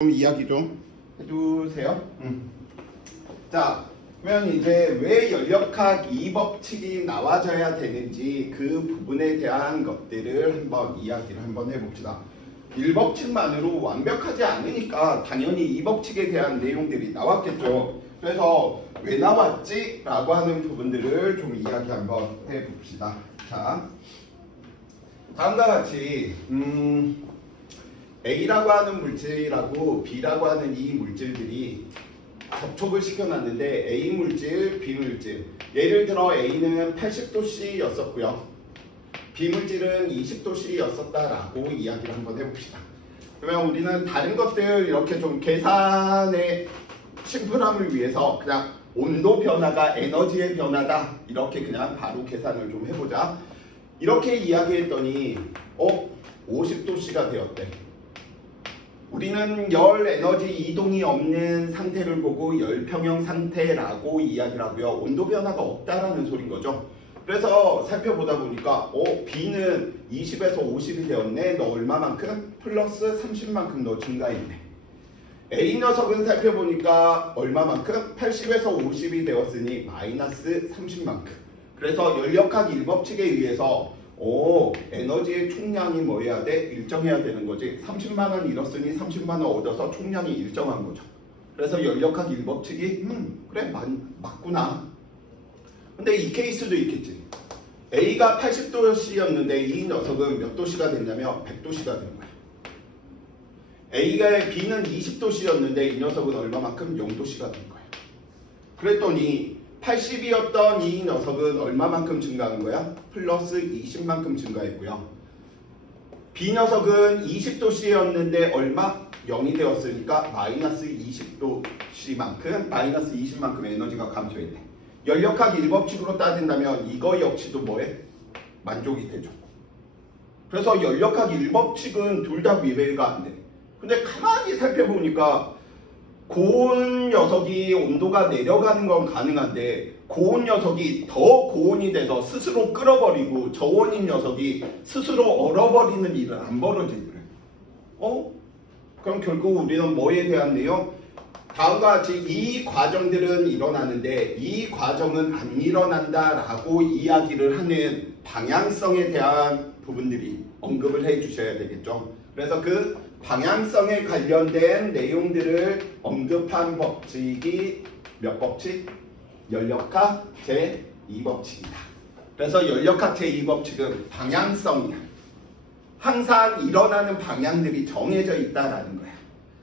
좀 이야기 좀 해주세요. 자, 그러면 이제 왜 연력학 2법칙이 나와줘야 되는지 그 부분에 대한 것들을 한번 이야기를 한번 해봅시다. 1법칙만으로 완벽하지 않으니까 당연히 2법칙에 대한 내용들이 나왔겠죠. 그래서 왜 나왔지? 라고 하는 부분들을 좀 이야기 한번 해봅시다. 자, 다음과 같이 A라고 하는 물질하고 B라고 하는 이 물질들이 접촉을 시켜놨는데 A 물질, B 물질, 예를 들어 A는 80도씨였었고요 B 물질은 20도씨였었다라고 이야기를 한번 해봅시다. 그러면 우리는 다른 것들 이렇게 좀 계산의 심플함을 위해서 그냥 온도 변화가 에너지의 변화다 이렇게 그냥 바로 계산을 좀 해보자. 이렇게 이야기했더니 50도씨가 되었대. 우리는 열 에너지 이동이 없는 상태를 보고 열평형 상태라고 이야기를 하고요. 온도 변화가 없다라는 소린 거죠. 그래서 살펴보다 보니까 B는 20에서 50이 되었네. 너 얼마만큼? 플러스 30만큼 너 증가했네. A 녀석은 살펴보니까 얼마만큼? 80에서 50이 되었으니 마이너스 30만큼. 그래서 연력학 1법칙에 의해서 에너지의 총량이 뭐 해야 돼? 일정해야 되는 거지. 30만원 잃었으니 30만원 얻어서 총량이 일정한 거죠. 그래서 연력학 1법칙이 그래 맞구나. 근데 이 케이스도 있겠지. A가 80도씨였는데 이 녀석은 몇 도씨가 됐냐면 100도씨가 된 거야. B는 20도씨였는데 이 녀석은 얼마만큼? 0도씨가 된 거야. 그랬더니 80이었던 이 녀석은 얼마만큼 증가한 거야? 플러스 20만큼 증가했고요. B 녀석은 20도씨였는데 얼마? 0이 되었으니까 마이너스 20도씨만큼, 마이너스 20만큼 에너지가 감소했네. 연력학 1법칙으로 따진다면 이거 역시도 뭐해? 만족이 되죠. 그래서 연력학 1법칙은 둘 다 위배가 안 돼. 근데 가만히 살펴보니까 고온 녀석이 온도가 내려가는 건 가능한데 고온 녀석이 더 고온이 돼서 스스로 끌어버리고 저온인 녀석이 스스로 얼어버리는 일은 안 벌어지더래. 그럼 결국 우리는 뭐에 대한 내용? 다음과 같이 이 과정들은 일어나는데 이 과정은 안 일어난다라고 이야기를 하는 방향성에 대한 부분들이 언급을 해 주셔야 되겠죠. 그래서 그 방향성에 관련된 내용들을 언급한 법칙이 몇 법칙? 연력학 제2법칙이다. 그래서 연력학 제2법칙은 방향성이야. 항상 일어나는 방향들이 정해져 있다라는 거야.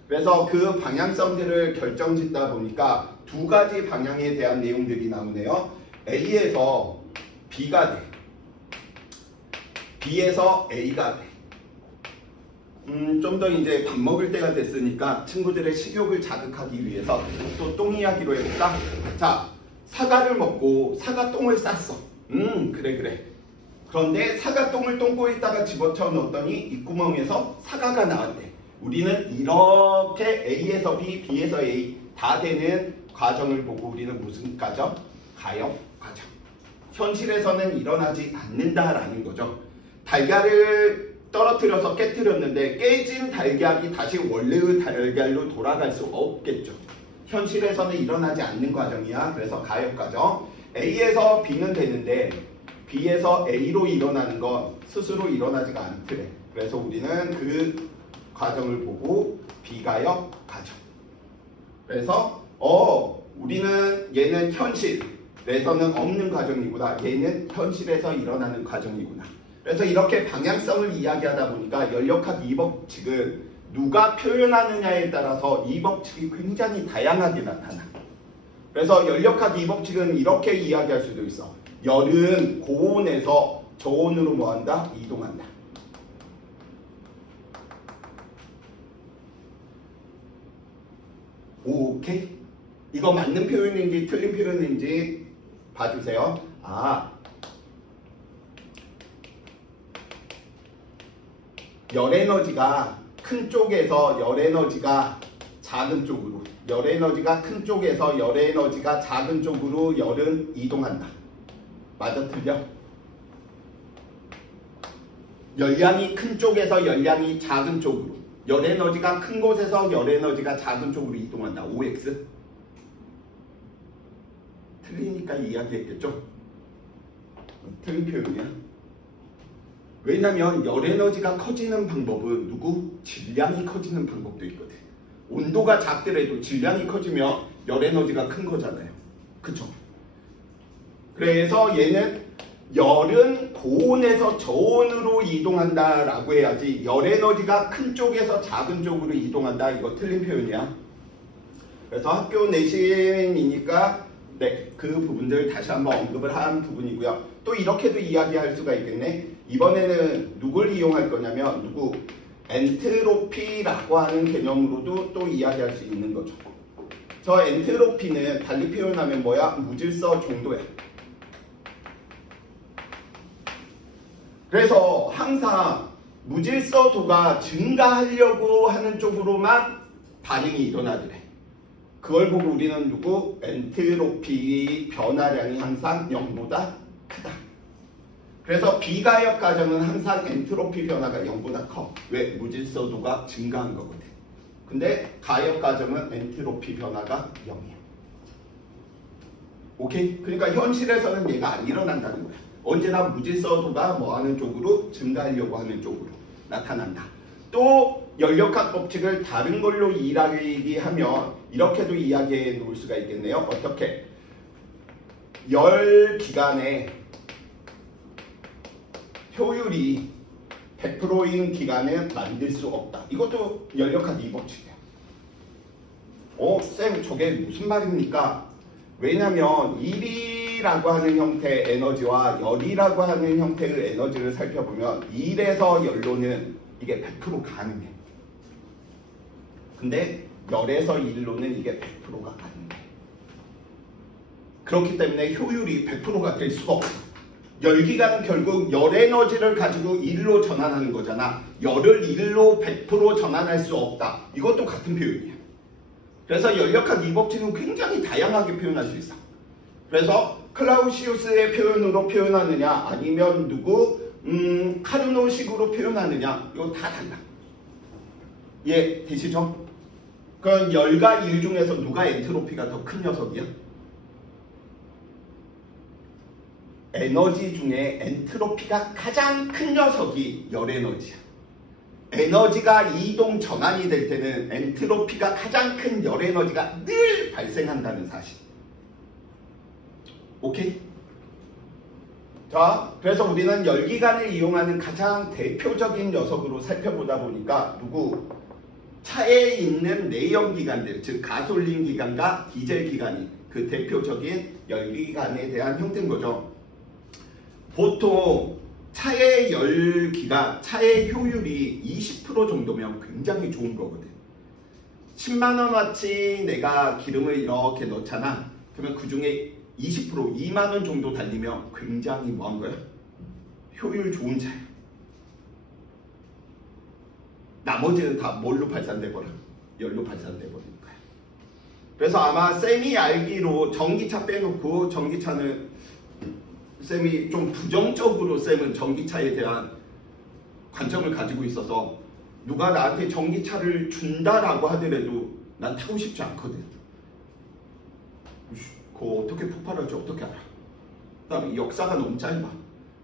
그래서 그 방향성들을 결정짓다 보니까 두 가지 방향에 대한 내용들이 나오네요. A에서 B가 돼. B에서 A가 돼. 좀 더 이제 밥 먹을 때가 됐으니까 친구들의 식욕을 자극하기 위해서 또 똥 이야기로 해볼까? 자, 사과를 먹고 사과똥을 쌌어. 그래. 그런데 사과똥을 똥꼬에다가 집어쳐 넣었더니 이 구멍에서 사과가 나왔대. 우리는 이렇게 A에서 B, B에서 A 다 되는 과정을 보고 우리는 무슨 과정? 가역 과정. 현실에서는 일어나지 않는다라는 거죠. 달걀을 떨어뜨려서 깨뜨렸는데 깨진 달걀이 다시 원래의 달걀로 돌아갈 수 없겠죠. 현실에서는 일어나지 않는 과정이야. 그래서 가역 과정. A에서 B는 되는데 B에서 A로 일어나는 건 스스로 일어나지가 않더래. 그래서 우리는 그 과정을 보고 비가역 과정. 그래서 우리는 얘는 현실에서는 없는 과정이구나. 얘는 현실에서 일어나는 과정이구나. 그래서 이렇게 방향성을 이야기하다 보니까 연력학 2법칙은 누가 표현하느냐에 따라서 2법칙이 굉장히 다양하게 나타나. 그래서 연력학 2법칙은 이렇게 이야기할 수도 있어. 열은 고온에서 저온으로 뭐한다? 이동한다. 오케이? 이거 맞는 표현인지 틀린 표현인지 봐주세요. 열에너지가 큰 쪽에서 열에너지가 작은 쪽으로, 열에너지가 큰 쪽에서 열에너지가 작은 쪽으로 열은 이동한다. 맞아 틀려? 열량이 큰 쪽에서 열량이 작은 쪽으로, 열 에너지가 큰 곳에서 열 에너지가 작은 쪽으로 이동한다. OX. 틀리니까 이야기했겠죠? 틀린 표현이야. 왜냐면 열 에너지가 커지는 방법은 질량이 커지는 방법도 있거든. 온도가 작더라도 질량이 커지면 열 에너지가 큰 거잖아요. 그쵸? 그래서 얘는 열은 고온에서 저온으로 이동한다 라고 해야지 열 에너지가 큰 쪽에서 작은 쪽으로 이동한다. 이거 틀린 표현이야. 그래서 학교 내신이니까 네, 그 부분들 다시 한번 언급을 한 부분이고요. 또 이렇게도 이야기할 수가 있겠네. 이번에는 누굴 이용할 거냐면 엔트로피라고 하는 개념으로도 또 이야기할 수 있는 거죠. 저 엔트로피는 달리 표현하면 뭐야? 무질서 정도야. 그래서 항상 무질서도가 증가하려고 하는 쪽으로만 반응이 일어나더래. 그걸 보고 우리는 엔트로피 변화량이 항상 0보다 크다. 그래서 비가역 과정은 항상 엔트로피 변화가 0보다 커. 왜? 무질서도가 증가한 거거든. 근데 가역 과정은 엔트로피 변화가 0이야. 오케이? 그러니까 현실에서는 얘가 안 일어난다는 거야. 언제나 무질서도가 뭐 하는 쪽으로 증가하려고 하는 쪽으로 나타난다. 또 열역학 법칙을 다른 걸로 이야기하면 이렇게도 이야기해 놓을 수가 있겠네요. 어떻게? 열 기간에 효율이 100%인 기간에 만들 수 없다. 이것도 열역학 이 법칙이야. 쌤 저게 무슨 말입니까? 왜냐면 일이라고 하는 형태의 에너지와 열이라고 하는 형태의 에너지를 살펴보면 일에서 열로는 이게 100% 가능해. 근데 열에서 일로는 이게 100%가 가능해. 그렇기 때문에 효율이 100%가 될 수가 없어. 열기가는 결국 열 에너지를 가지고 일로 전환하는 거잖아. 열을 일로 100% 전환할 수 없다. 이것도 같은 표현이야. 그래서 열역학 이 법칙은 굉장히 다양하게 표현할 수 있어. 그래서 클라우시우스의 표현으로 표현하느냐 아니면 카르노식으로 표현하느냐 이거 다 달라. 예, 되시죠? 그럼 열과 일 중에서 누가 엔트로피가 더 큰 녀석이야? 에너지 중에 엔트로피가 가장 큰 녀석이 열 에너지야. 에너지가 이동 전환이 될 때는 엔트로피가 가장 큰 열 에너지가 늘 발생한다는 사실. 오케이? 자, 그래서 우리는 열기관을 이용하는 가장 대표적인 녀석으로 살펴보다 보니까 차에 있는 내연기관들, 즉 가솔린 기관과 디젤 기관이 그 대표적인 열기관에 대한 형태인 거죠. 보통 차의 열기가, 차의 효율이 20% 정도면 굉장히 좋은 거거든. 10만원어치 내가 기름을 이렇게 넣잖아. 그러면 그 중에 20%, 2만원 정도 달리면 굉장히 뭐한 거야? 효율 좋은 차야. 나머지는 다 뭘로 발산돼 버려? 열로 발산돼 버리는 거야. 그래서 아마 쌤이 알기로 전기차 빼놓고, 전기차는 쌤이 좀 부정적으로 쌤은 전기차에 대한 관점을 가지고 있어서 누가 나한테 전기차를 준다라고 하더라도 난 타고 싶지 않거든. 그거 어떻게 폭발할지 어떻게 알아? 그 다음에 역사가 너무 짧아.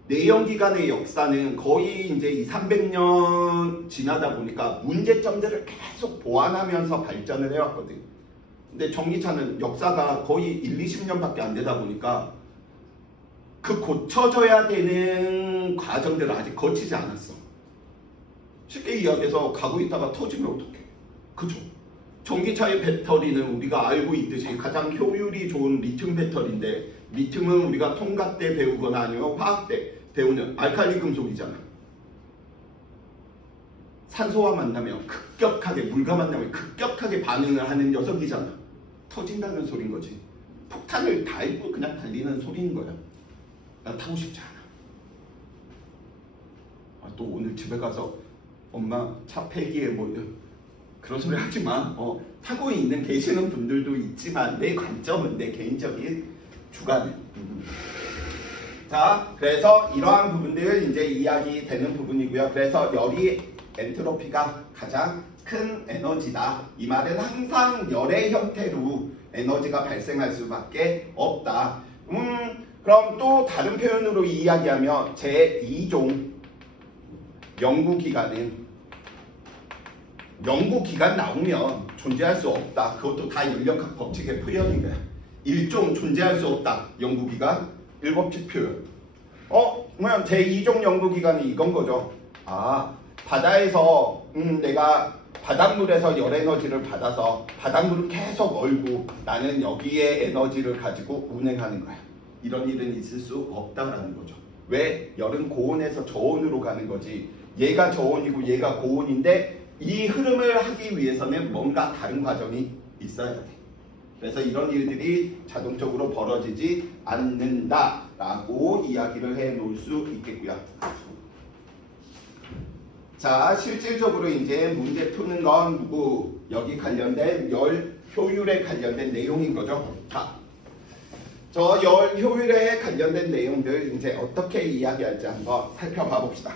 내연기관의 역사는 거의 이제 200~300년 지나다 보니까 문제점들을 계속 보완하면서 발전을 해왔거든. 근데 전기차는 역사가 거의 1~20년밖에 안 되다 보니까 그 고쳐져야 되는 과정들을 아직 거치지 않았어. 쉽게 이야기해서 가고 있다가 터지면 어떡해? 그죠? 전기차의 배터리는 우리가 알고 있듯이 가장 효율이 좋은 리튬 배터리인데, 리튬은 우리가 통각 때 배우거나 아니면 화학 때 배우는 알칼리 금속이잖아. 산소와 만나면 급격하게, 물과 만나면 급격하게 반응을 하는 녀석이잖아. 터진다는 소린 거지. 폭탄을 달고 그냥 달리는 소리인 거야. 난 타고 싶지 않아. 또 오늘 집에 가서 엄마 차 폐기해 뭐 그런 소리 하지 마. 타고 있는 계시는 분들도 있지만 내 관점은, 내 개인적인 주관은. 자, 그래서 이러한 부분들 이제 이야기 되는 부분이고요. 그래서 열이 엔트로피가 가장 큰 에너지다. 이 말은 항상 열의 형태로 에너지가 발생할 수밖에 없다. 그럼 또 다른 표현으로 이야기하면 제2종 연구기간 나오면 존재할 수 없다. 그것도 다 연력학 법칙의 표현인 거야. 1종 존재할 수 없다. 연구기간 1법칙 표현. 그러면 제2종 연구기간이 이건 거죠. 바다에서 내가 바닷물에서 열에너지를 받아서 바닷물을 계속 얼고 나는 여기에 에너지를 가지고 운행하는 거야. 이런 일은 있을 수 없다라는 거죠. 왜? 열은 고온에서 저온으로 가는 거지. 얘가 저온이고 얘가 고온인데 이 흐름을 하기 위해서는 뭔가 다른 과정이 있어야 돼. 그래서 이런 일들이 자동적으로 벌어지지 않는다라고 이야기를 해 놓을 수 있겠고요. 자, 실질적으로 이제 문제 푸는 건 누구? 여기 관련된 열 효율에 관련된 내용인 거죠. 자, 저 열 효율에 관련된 내용들 이제 어떻게 이야기할지 한번 살펴봐 봅시다.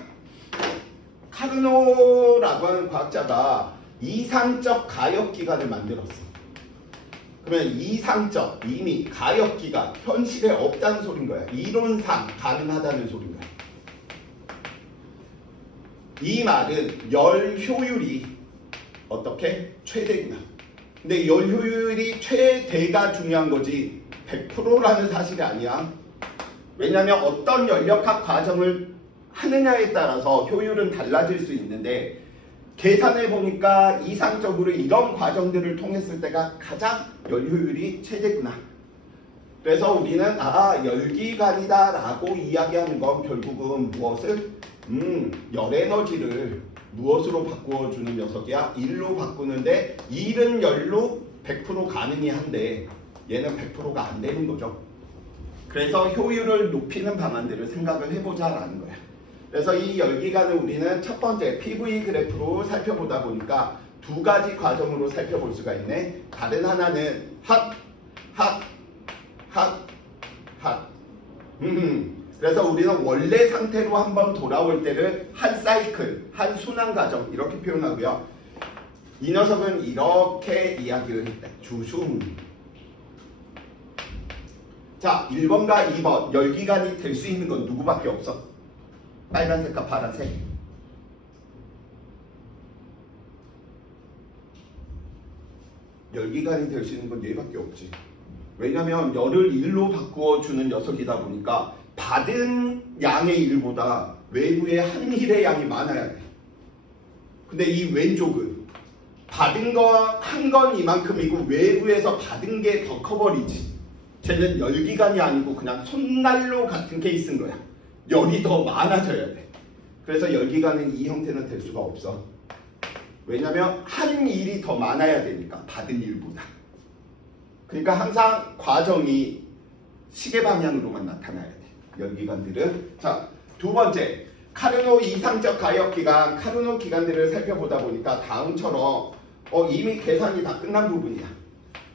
카르노라고 하는 과학자가 이상적 가역기관을 만들었어. 그러면 이상적, 이미 가역기관, 현실에 없다는 소린 거야. 이론상 가능하다는 소린 거야. 이 말은 열 효율이 어떻게? 최대구나. 근데 열 효율이 최대가 중요한 거지 100%라는 사실이 아니야. 왜냐하면 어떤 연력학 과정을 하느냐에 따라서 효율은 달라질 수 있는데 계산해 보니까 이상적으로 이런 과정들을 통했을 때가 가장 열 효율이 최대구나. 그래서 우리는 열기관이다 라고 이야기하는 건 결국은 무엇을? 열에너지를 무엇으로 바꾸어주는 녀석이야? 일로 바꾸는데 일은 열로 100% 가능이 한데 얘는 100%가 안 되는 거죠. 그래서 효율을 높이는 방안들을 생각을 해보자 라는 거야. 그래서 이 열기관을 우리는 첫 번째 PV 그래프로 살펴보다 보니까 두 가지 과정으로 살펴볼 수가 있네. 다른 하나는 그래서 우리는 원래 상태로 한번 돌아올 때를 한 사이클, 한 순환 과정 이렇게 표현하고요. 이 녀석은 이렇게 이야기를 했다. 주순. 자, 1번과 2번 열기관이 될 수 있는 건 누구밖에 없어? 빨간색과 파란색. 열기관이 될 수 있는 건 얘밖에 없지. 왜냐면 열을 일로 바꾸어 주는 녀석이다 보니까 받은 양의 일보다 외부의 한 일의 양이 많아야 돼. 근데 이 왼쪽은 받은 건 한 건 이만큼이고 외부에서 받은 게 더 커버리지. 쟤는 열기관이 아니고 그냥 손난로 같은 케이스인 거야. 열이 더 많아져야 돼. 그래서 열기관은 이 형태는 될 수가 없어. 왜냐면 한 일이 더 많아야 되니까 받은 일보다. 그러니까 항상 과정이 시계 방향으로만 나타나야 돼. 열기관들은. 자, 두 번째 카르노 이상적 가역기관, 카르노 기관들을 살펴보다 보니까 다음처럼 이미 계산이 다 끝난 부분이야.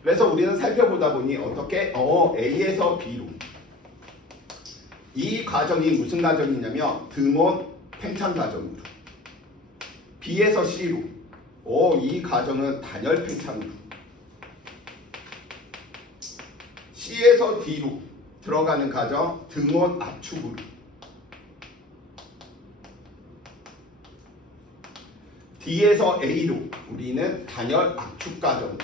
그래서 우리는 살펴보다 보니 어떻게 A에서 B로 이 과정이 무슨 과정이냐면 드몬 팽창 과정으로, B에서 C로 이 과정은 단열 팽창으로, C에서 D로 들어가는 과정 등원 압축으로, D에서 A로 우리는 단열 압축 과정으로.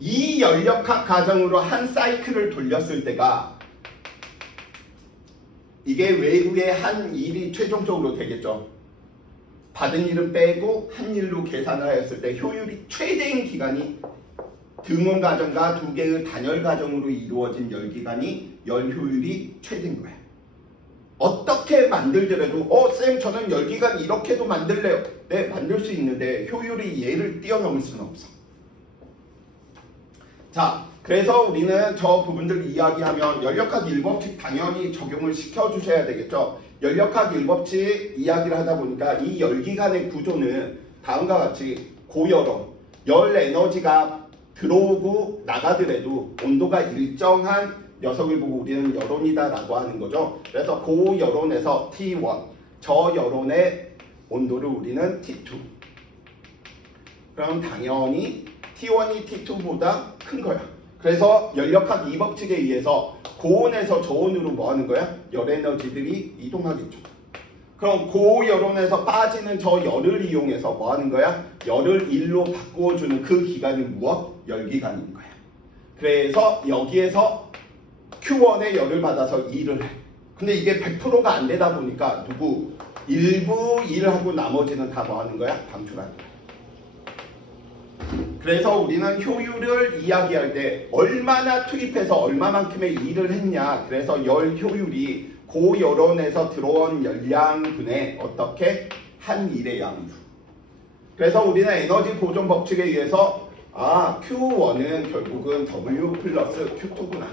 이 연력학 과정으로 한 사이클을 돌렸을 때가 이게 외부의 한 일이 최종적으로 되겠죠. 받은 일은 빼고 한 일로 계산을 하였을 때 효율이 최대인 기간이 등원 과정과 두 개의 단열 과정으로 이루어진 열기간이 열 효율이 최대인 거예요. 어떻게 만들더라도 쌤 저는 열기간 이렇게도 만들래요. 네, 만들 수 있는데 효율이 얘를 뛰어넘을 수는 없어. 자, 그래서 우리는 저 부분들을 이야기하면 연력학 1법칙 당연히 적용을 시켜주셔야 되겠죠. 연력학 1법칙 이야기를 하다 보니까 이 열기관의 구조는 다음과 같이 고열원, 열 에너지가 들어오고 나가더라도 온도가 일정한 녀석을 보고 우리는 열원이다 라고 하는 거죠. 그래서 고열원에서 T1, 저열온의 온도를 우리는 T2. 그럼 당연히 T1이 T2보다 큰 거야. 그래서 연력학 2법칙에 의해서 고온에서 저온으로 뭐 하는 거야? 열 에너지들이 이동하겠죠. 그럼 고열온에서 빠지는 저 열을 이용해서 뭐 하는 거야? 열을 1로 바꾸어주는 그 기간이 무엇? 열기간인 거야. 그래서 여기에서 Q1의 열을 받아서 일을 해. 근데 이게 100%가 안 되다 보니까 누구? 일부 일하고 나머지는 다 뭐 하는 거야? 방출하는 거야. 그래서 우리는 효율을 이야기할 때 얼마나 투입해서 얼마만큼의 일을 했냐. 그래서 열 효율이 고열온에서 들어온 열량분의 어떻게? 한 일의 양이죠. 그래서 우리는 에너지 보존 법칙에 의해서 Q1은 결국은 W 플러스 Q2구나.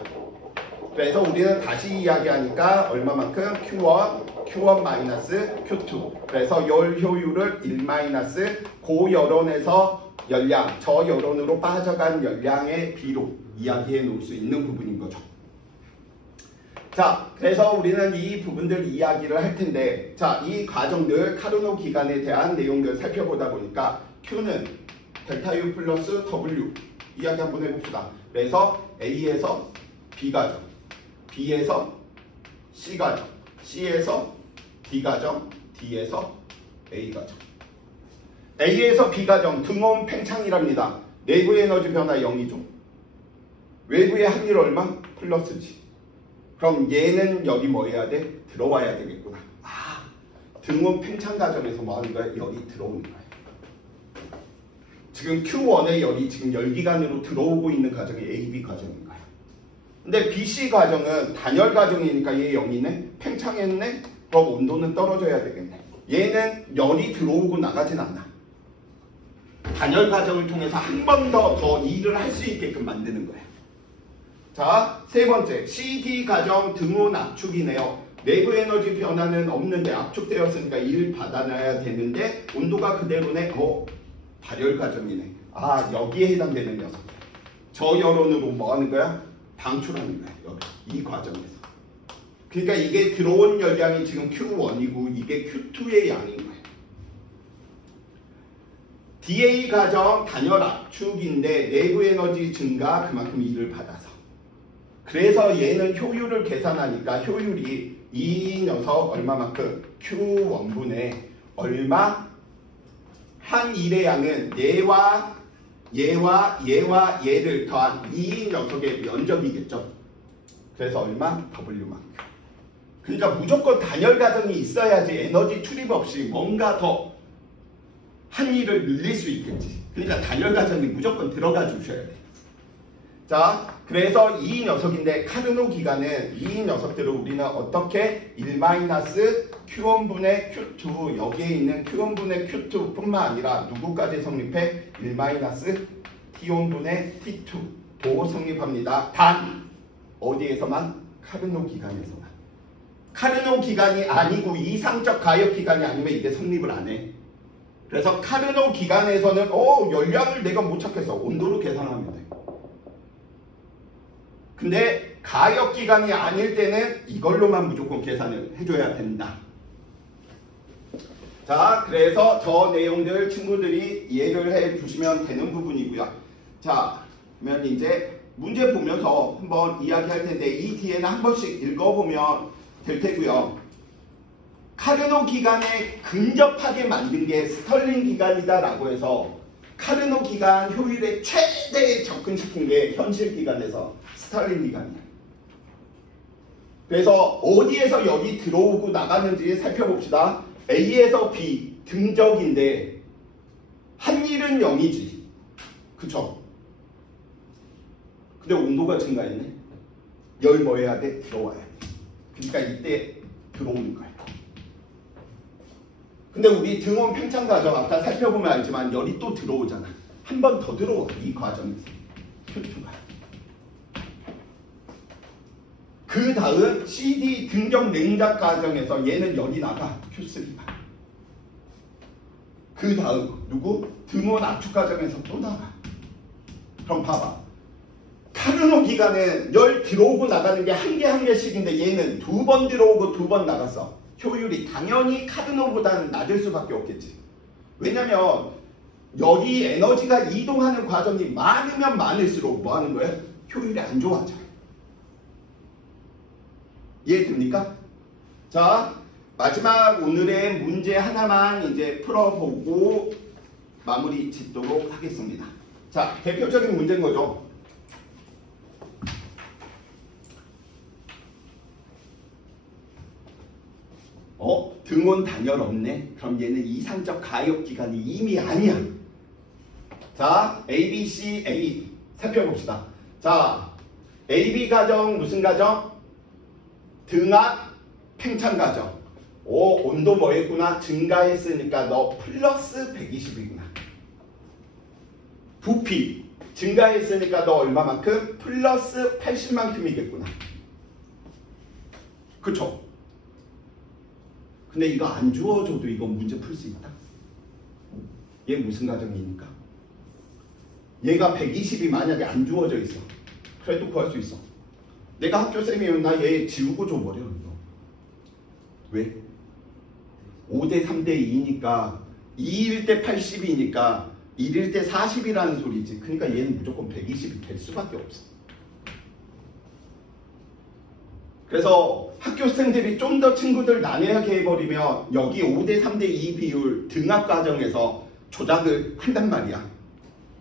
그래서 우리는 다시 이야기하니까 얼마만큼? Q1 마이너스 Q2. 그래서 열 효율을 1 마이너스 고열온에서 열량, 저열온으로 빠져간 열량의 비로 이야기해 놓을 수 있는 부분인 거죠. 자, 그래서 우리는 이 부분들 이야기를 할 텐데, 자, 이 과정들 카르노 기간에 대한 내용들 살펴보다 보니까 Q는 델타 U 플러스 W 이야기 한번 해봅시다. 그래서 A에서 B 과정, B에서 C 과정, C에서 D 과정, D에서 A 과정. A에서 B 과정 등온 팽창이랍니다. 내부의 에너지 변화 0이죠. 외부의 합률 얼마? 플러스지. 그럼 얘는 열이 뭐 해야 돼? 들어와야 되겠구나. 등온 팽창 과정에서 뭐 하는 거야? 열이 들어오는 거야. 지금 Q1의 열이 지금 열기관으로 들어오고 있는 과정이 AB 과정인 거야. 근데 BC 과정은 단열 과정이니까 얘 0이네? 팽창했네? 그럼 온도는 떨어져야 되겠네. 얘는 열이 들어오고 나가진 않아. 단열 과정을 통해서 한 번 더 일을 할 수 있게끔 만드는 거야. 자, 세 번째 CD 과정 등온 압축이네요. 내부 에너지 변화는 없는데 압축되었으니까 일 받아놔야 되는데 온도가 그대로네. 발열 과정이네. 여기에 해당되는 녀석. 저열온으로 뭐 하는 거야? 방출하는 거야. 여기 이 과정에서. 그러니까 이게 들어온 열량이 지금 Q1이고 이게 Q2의 양인 거야. DA 과정 단열 압축인데 내부 에너지 증가 그만큼 일을 받아서. 그래서 얘는 효율을 계산하니까 효율이 이 녀석 얼마만큼? Q1분의 얼마? 한 일의 양은 얘와 얘를 더한 이 녀석의 면적이겠죠. 그래서 얼마? W만큼. 그러니까 무조건 단열 과정이 있어야지 에너지 출입 없이 뭔가 더 한 일을 늘릴 수 있겠지. 그러니까 단열 과정이 무조건 들어가 주셔야 돼. 자, 그래서 이 녀석인데 카르노 기간은 이 녀석들을 우리는 어떻게 1-Q1분의 Q2 여기에 있는 Q1분의 Q2 뿐만 아니라 누구까지 성립해? 1-T1분의 T2도 성립합니다. 단 어디에서만? 카르노 기간에서만. 카르노 기간이 아니고 이상적 가역 기간이 아니면 이게 성립을 안 해. 그래서 카르노 기간에서는 열량을 내가 못 찾겠어. 온도로 계산하면 돼. 근데 가역 기간이 아닐 때는 이걸로만 무조건 계산을 해줘야 된다. 자, 그래서 저 내용들 친구들이 이해를 해주시면 되는 부분이고요. 자, 그러면 이제 문제 보면서 한번 이야기할 텐데 이 뒤에는 한 번씩 읽어보면 될 테고요. 카르노 기간에 근접하게 만든 게 스털링 기간이다라고 해서 카르노 기간 효율에 최대에 접근시킨 게 현실 기간에서 스털링 기간이야. 그래서 어디에서 열이 들어오고 나가는지 살펴봅시다. A에서 B 등적인데 한 일은 0이지. 그쵸? 근데 온도가 증가했네. 열 뭐 해야 돼? 들어와야 돼. 그러니까 이때 들어오는 거야. 근데 우리 등온 팽창 과정 아까 살펴보면 알지만 열이 또 들어오잖아. 한 번 더 들어와. 이 과정에서. Q2가. 그 다음 CD 등적 냉작 과정에서 얘는 열이 나가. Q3가. 그 다음 누구? 등온 압축 과정에서 또 나가. 그럼 봐봐. 카르노 기간은 열 들어오고 나가는 게 한 개 한 개씩인데 얘는 두 번 들어오고 두 번 나갔어. 효율이 당연히 카드노보다는 낮을 수밖에 없겠지. 왜냐면 여기 에너지가 이동하는 과정이 많으면 많을수록 뭐 하는 거야? 효율이 안 좋아져. 이해됩니까? 자, 마지막 오늘의 문제 하나만 이제 풀어보고 마무리 짓도록 하겠습니다. 자, 대표적인 문제인 거죠. 등온 단열 없네. 그럼 얘는 이상적 가역 기간이 이미 아니야. 자, A, B, C, A 살펴봅시다. 자, A, B 가정 무슨 가정? 등압 팽창 가정. 온도 뭐 했구나? 증가했으니까 너 플러스 120이구나. 부피 증가했으니까 너 얼마만큼? 플러스 80만큼이겠구나. 그쵸? 근데 이거 안 주어줘도 이거 문제 풀 수 있다. 얘 무슨 가정이니까? 얘가 120이 만약에 안 주어져 있어. 그래도 구할 수 있어. 내가 학교 쌤이면 나 얘 지우고 줘버려. 이거. 왜? 5대 3대 2니까 2일 때 80이니까 1일 때 40이라는 소리지. 그러니까 얘는 무조건 120이 될 수밖에 없어. 그래서 학교생들이 좀 더 친구들 난해하게 해버리면 여기 5대 3대 2 비율 등압 과정에서 조작을 한단 말이야.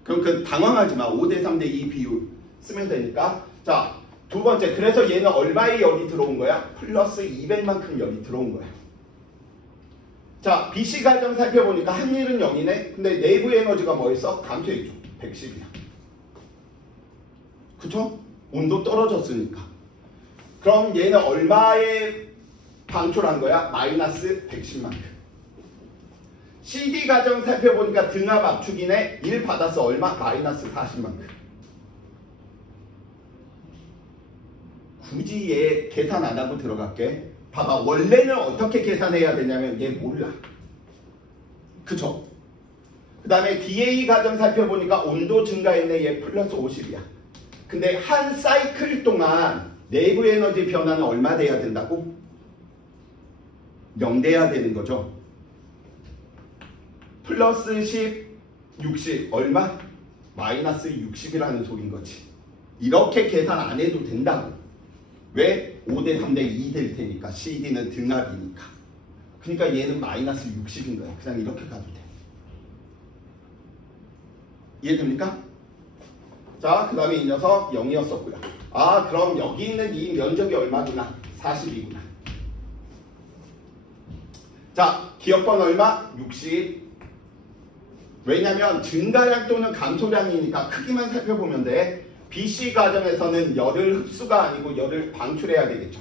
그럼 그 당황하지 마. 5대 3대 2 비율 쓰면 되니까. 자, 두 번째. 그래서 얘는 얼마의 열이 들어온 거야? 플러스 200만큼 열이 들어온 거야. 자, BC 가정 살펴보니까 한일은 0이네. 근데 내부 에너지가 뭐였어? 감소했죠. 110이야. 그쵸? 온도 떨어졌으니까. 그럼 얘는 얼마에 방출한 거야? 마이너스 110만큼. CD 가정 살펴보니까 등압 압축이네. 1 받아서 얼마? 마이너스 40만큼. 굳이 얘 계산 안 하고 들어갈게. 봐봐. 원래는 어떻게 계산해야 되냐면 얘 몰라. 그쵸? 그 다음에 DA 가정 살펴보니까 온도 증가했네. 얘 플러스 50이야. 근데 한 사이클 동안 내부 에너지 변화는 얼마 돼야 된다고? 0 돼야 되는 거죠. 플러스 10, 60 얼마? 마이너스 60이라는 소린 거지. 이렇게 계산 안 해도 된다고. 왜? 5대 3대 2 될 테니까. CD는 등압이니까. 그러니까 얘는 마이너스 60인 거야. 그냥 이렇게 가도 돼. 이해됩니까? 자, 그 다음에 이 녀석 0이었었고요. 아, 그럼 여기 있는 이 면적이 얼마구나? 40이구나. 자, 기억번 얼마? 60. 왜냐면 증가량 또는 감소량이니까 크기만 살펴보면 돼. BC 과정에서는 열을 흡수가 아니고 열을 방출해야 되겠죠.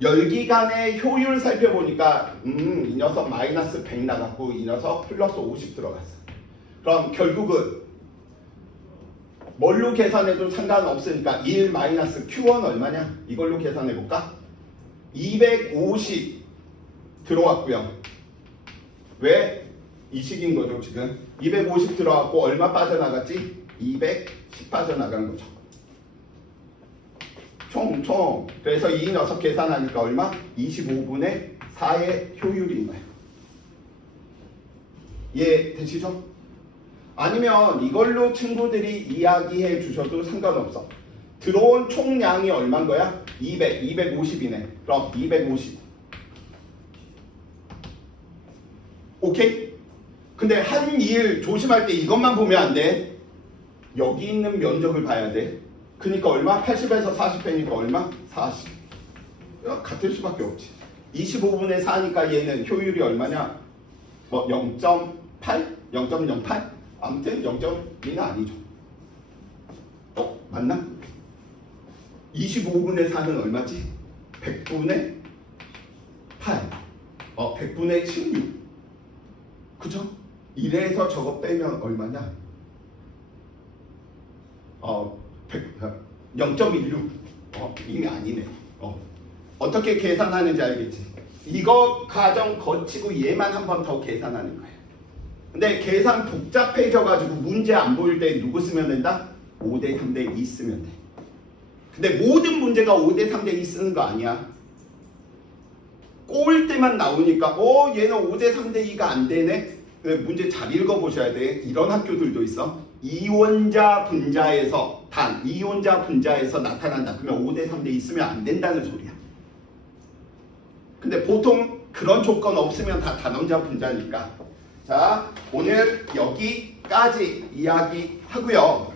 열기간의 효율 살펴보니까 이 녀석 마이너스 100 나갔고 이 녀석 플러스 50 들어갔어. 그럼 결국은 뭘로 계산해도 상관없으니까 1 마이너스 Q1 얼마냐? 이걸로 계산해볼까? 250 들어왔고요. 왜? 이 식인 거죠 지금. 250 들어왔고 얼마 빠져나갔지? 210 빠져나간 거죠. 총. 그래서 이 녀석 계산하니까 얼마? 25분의 4의 효율인 거예요. 이해되시죠? 아니면 이걸로 친구들이 이야기해 주셔도 상관없어. 들어온 총량이 얼마인 거야? 250이네. 그럼 250. 오케이? 근데 한 일 조심할 때 이것만 보면 안 돼. 여기 있는 면적을 봐야 돼. 그러니까 얼마? 80에서 40회니까 얼마? 40. 같을 수밖에 없지. 25분의 4니까 얘는 효율이 얼마냐? 뭐 0.8? 0.08? 아무튼 0.2는 아니죠. 맞나? 25분의 4는 얼마지? 100분의 8. 100분의 16. 그죠? 이래서 저거 빼면 얼마냐? 0.16. 이미 아니네. 어떻게 계산하는지 알겠지? 이거 과정 거치고 얘만 한 번 더 계산하는 거야. 근데 계산 복잡해져가지고 문제 안 보일 때 누구 쓰면 된다? 5대 3대 2 쓰면 돼. 근데 모든 문제가 5대 3대 2 쓰는 거 아니야. 꼬을 때만 나오니까 얘는 5대 3대 2가 안 되네. 문제 잘 읽어보셔야 돼. 이런 학교들도 있어. 이원자 분자에서 이원자 분자에서 나타난다. 그러면 5대 3대 2 쓰면 안 된다는 소리야. 근데 보통 그런 조건 없으면 다 단원자 분자니까. 자, 오늘 여기까지 이야기하고요.